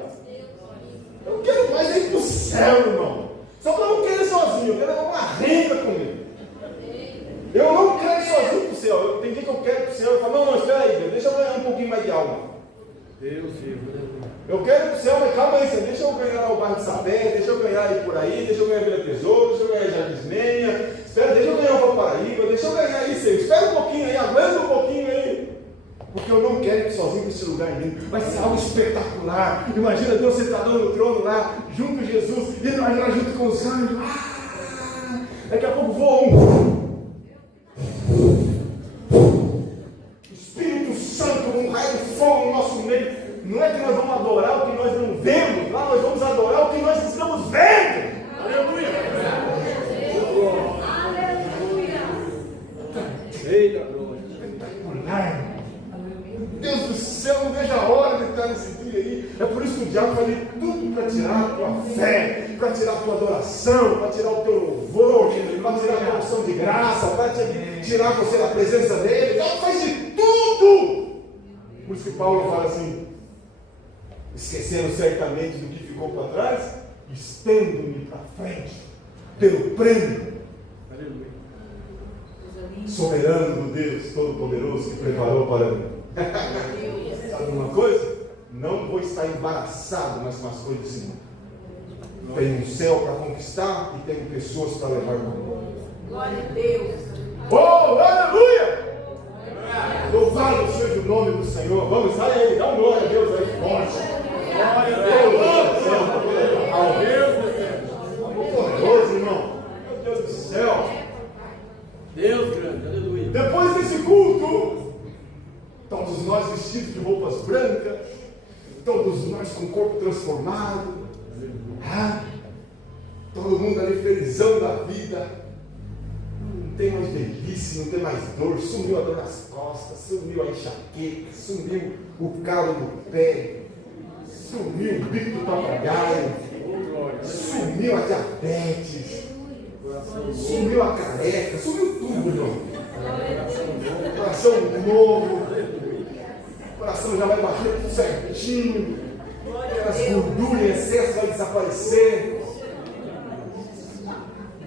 Eu quero mais ir para o céu, irmão. Só que eu não quero ir sozinho, eu quero uma renda comigo. Eu não quero ir sozinho para o céu. Tem dia que eu quero ir para o céu. Eu falo: não, espera aí, Deus, deixa eu ganhar um pouquinho mais de alma. Deus, eu quero ir para o céu, mas calma aí, Senhor. Deixa eu ganhar lá o bairro de Sapé, deixa eu ganhar aí por aí, deixa eu ganhar Vila Tesouro, deixa eu ganhar Jardismenha, espera, deixa eu ganhar o Paraíba, deixa eu ganhar aí, Senhor. Espera um pouquinho aí, aguenta um pouquinho aí. Porque eu não quero ir sozinho para esse lugar lindo. Vai ser algo espetacular. Imagina Deus sentado no trono lá, junto a Jesus, e nós lá junto com os anjos. Daqui a pouco voa Espírito Santo, um raio de fogo no nosso meio. Não é que nós vamos adorar o que nós não vemos, lá nós vamos adorar o que nós estamos vendo. Aleluia! Aleluia! Eita, glória! Espetacular! Deus do céu, não vejo a hora de estar nesse dia aí. É por isso que o diabo faz de tudo para tirar a tua fé, para tirar a tua adoração, para tirar o teu louvor, para tirar a tua unção de graça, para tirar você da presença dele. Ele faz de tudo. Por isso que Paulo fala assim: esquecendo certamente do que ficou para trás, estendo-me para frente, pelo prêmio soberano do Deus Todo-Poderoso que preparou para mim. Sabe uma coisa? Não vou estar embaraçado mais com as coisas do Senhor. Tenho um céu para conquistar e tenho pessoas para levar comigo. Glória a Deus. Oh, aleluia! Louvado seja o nome do Senhor. Vamos, sai aí, dá um glória a Deus aí, forte. Glória a Deus. Poderoso, irmão. Meu Deus do céu. Deus grande, aleluia. Depois desse culto, todos nós vestidos de roupas brancas, todos nós com o corpo transformado, todo mundo ali felizão da vida, não tem mais velhice, não tem mais dor, sumiu a dor nas costas, sumiu a enxaqueca, sumiu o calo no pé, sumiu o bico do papagaio, sumiu a diabetes, sumiu a careca, sumiu tudo, irmão. Coração novo, coração já vai bater tudo certinho, aquelas gorduras em excesso vai desaparecer,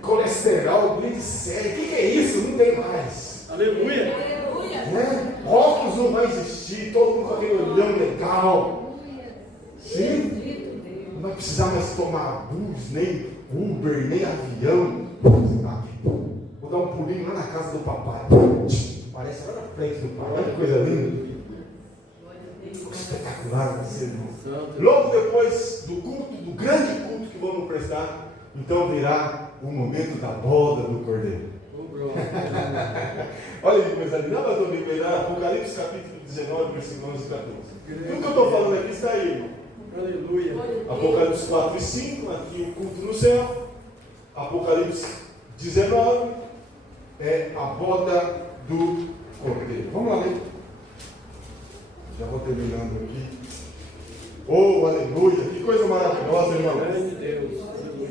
colesterol, glicério, o que é isso? Não tem mais. Aleluia. Né? Óculos não vai existir, todo mundo com aquele olhão legal. Sim? Não vai precisar mais tomar bus, nem Uber, nem avião. Vou dar um pulinho lá na casa do papai. Parece lá na frente do papai. Olha que coisa linda. Espetacular vai ser, irmão. Logo depois do culto, do grande culto que vamos prestar, então virá o momento da boda do Cordeiro. Olha que coisa linda. Nós vamos ver Apocalipse capítulo 19, versículo 11 e 14. Tudo que eu estou falando aqui está aí, irmão. Aleluia. Apocalipse 4 e 5, aqui o culto no céu. Apocalipse 19 é a boda do Cordeiro. Vamos lá ler. Já vou terminando aqui. Oh, aleluia! Que coisa maravilhosa, irmão.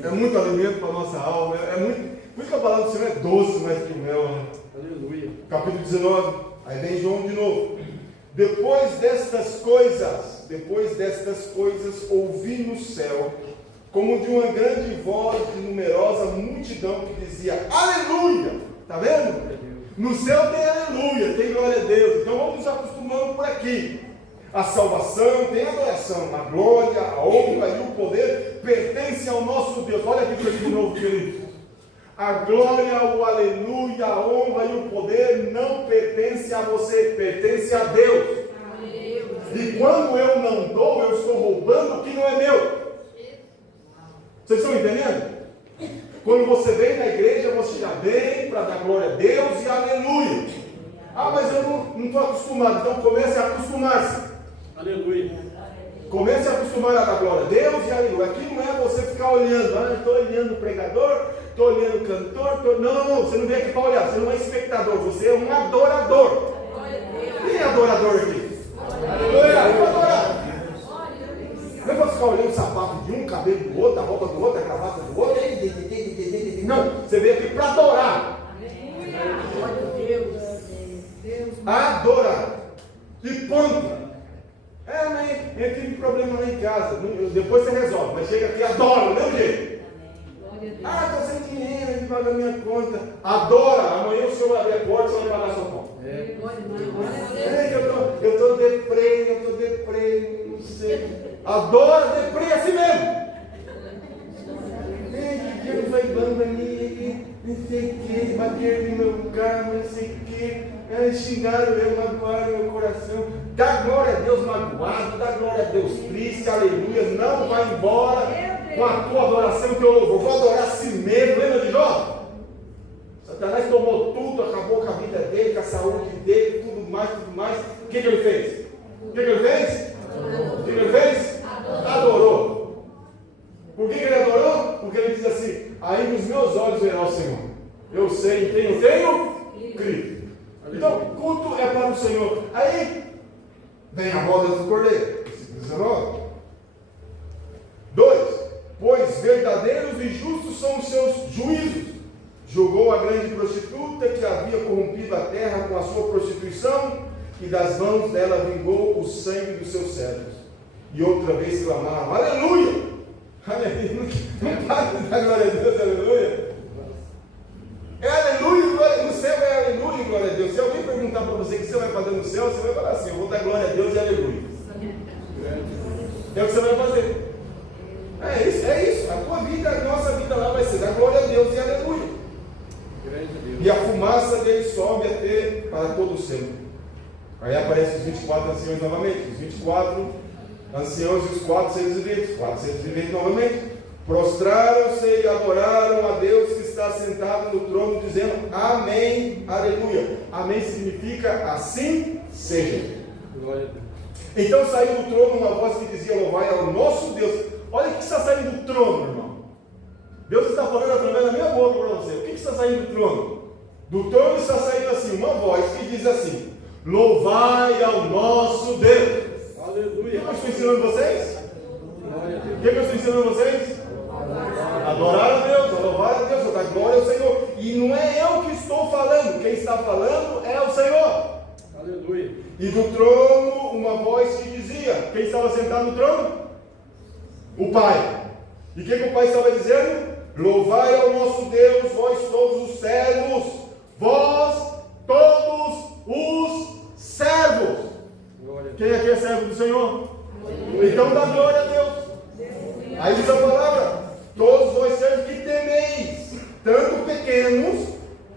É muito alimento para a nossa alma. É muito. Por isso que a palavra do Senhor é doce mais que o mel. Né? Aleluia. Capítulo 19. Aí vem João de novo. Depois destas coisas, ouvi no céu, como de uma grande voz de numerosa multidão que dizia: Aleluia! Está vendo? No céu tem aleluia, tem glória a Deus. Então vamos nos acostumando por aqui. A salvação tem adoração, a glória, a honra e o poder pertence ao nosso Deus. Olha aqui para de novo, querido. A glória, o aleluia, a honra e o poder não pertence a você, pertence a Deus. E quando eu não dou, eu estou roubando o que não é meu. Vocês estão entendendo? Quando você vem na igreja, você já vem para dar glória a Deus e aleluia. Ah, mas eu não estou acostumado. Então comece a acostumar-se. Aleluia. Comece a acostumar a dar glória a Deus e aleluia. Aqui não é você ficar olhando. Estou olhando o pregador, estou olhando o cantor. Não, você não vem aqui para olhar. Você não é espectador, você é um adorador. Quem é adorador aqui? Aleluia. Vamos adorar. Não é para ficar olhando o sapato de um, cabelo do outro, a roupa do outro, a gravata do outro. Não, você veio aqui para adorar. Adorar. E ponto. Mas eu tive problema lá em casa. Depois você resolve, mas chega aqui e adora, do mesmo jeito. Estou sem dinheiro de pagar minha conta. Adora. Amanhã o senhor vai abrir a porta e você vai pagar a sua conta. Eu estou deprê, não sei. Adora, deprê, assim mesmo. Que Deus vai dando pra mim, não sei o que, bateram no meu carro, não sei o que, xingaram eu, magoaram meu coração. Dá glória a Deus magoado, dá glória a Deus triste, aleluia. Não vai embora com a tua adoração que eu vou adorar a si mesmo. Lembra de Jó? Satanás tomou tudo, acabou com a vida dele, com a saúde dele, tudo mais. O que ele fez? Adorou. Por que ele adorou? Porque ele diz assim: aí nos meus olhos verá o Senhor. Eu sei, eu tenho crido. Então, culto é para o Senhor. Aí vem a boda do Cordeiro. 19. 2. Pois verdadeiros e justos são os seus juízos. Julgou a grande prostituta que havia corrompido a terra com a sua prostituição, e das mãos dela vingou o sangue dos seus servos. E outra vez clamaram: aleluia! Aleluia! Não para de dar glória a Deus, aleluia! É aleluia, glória no céu, é aleluia, glória a Deus. Se alguém perguntar para você o que você vai fazer no céu, você vai falar assim: eu vou dar glória a Deus e aleluia. É o que você vai fazer. É isso. A tua vida, a nossa vida lá vai ser dar glória a Deus e aleluia. E a fumaça dele sobe até para todo sempre. Aí aparecem os 24 anciãos novamente. Os 24 anciãos e os 4 seres viventes. 4 seres viventes novamente. Prostraram-se e adoraram a Deus que está sentado no trono, dizendo: amém, aleluia. Amém significa assim seja. Glória a Deus. Então saiu do trono uma voz que dizia: louvai ao nosso Deus. Olha o que está saindo do trono, irmão. Deus está falando através da minha boca para você. O que está saindo do trono? Do trono está saindo assim, uma voz que diz assim: louvai ao nosso Deus. Aleluia. O que eu estou ensinando vocês? Glória a Deus. O que eu estou ensinando vocês? Adorar a Deus, a louvar a Deus, a dar glória ao Senhor. E não é eu que estou falando, quem está falando é o Senhor. Aleluia. E do trono uma voz que dizia: quem estava sentado no trono? O Pai. E o que o Pai estava dizendo? Louvai ao nosso Deus, vós todos os servos, vós todos os servos. Glória a Deus. Quem aqui é servo do Senhor? Então dá glória a Deus. Aí diz a palavra: todos vós servos que temeis, tanto pequenos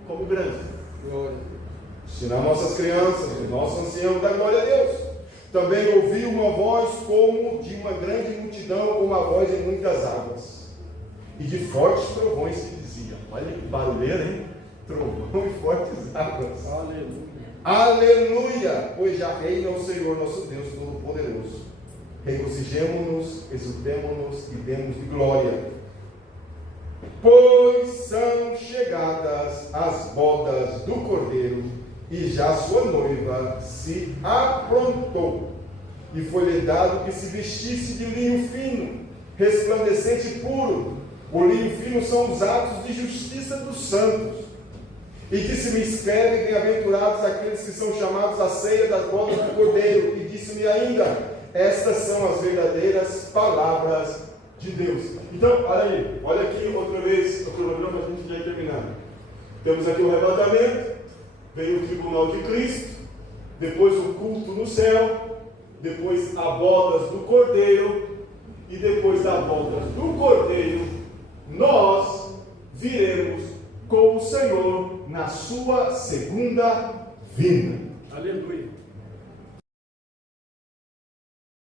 como grandes. Glória a Deus. Ensinar nossas crianças, o nosso ancião, dá glória a Deus. Também ouvi uma voz como de uma grande multidão, como a voz de muitas águas, e de fortes trovões que diziam: olha que barulheira, hein? Trovão e fortes águas. Aleluia. Aleluia! Pois já reina o Senhor nosso Deus Todo-Poderoso. Regozijemo-nos, exultemo-nos e demos de glória. Pois são chegadas as bodas do Cordeiro, e já sua noiva se aprontou. E foi-lhe dado que se vestisse de linho fino, resplandecente e puro. O linho fino são os atos de justiça dos santos. E disse-me: escreve, bem-aventurados aqueles que são chamados à ceia das bodas do Cordeiro. E disse-me ainda: estas são as verdadeiras palavras de Deus. Então, olha aí, olha aqui outra vez o cronograma para a gente já ir terminando. Temos aqui o arrebatamento, veio o tribunal de Cristo, depois o culto no céu, depois a bodas do Cordeiro, e depois da bodas do Cordeiro, nós viremos com o Senhor na sua segunda vinda. Aleluia.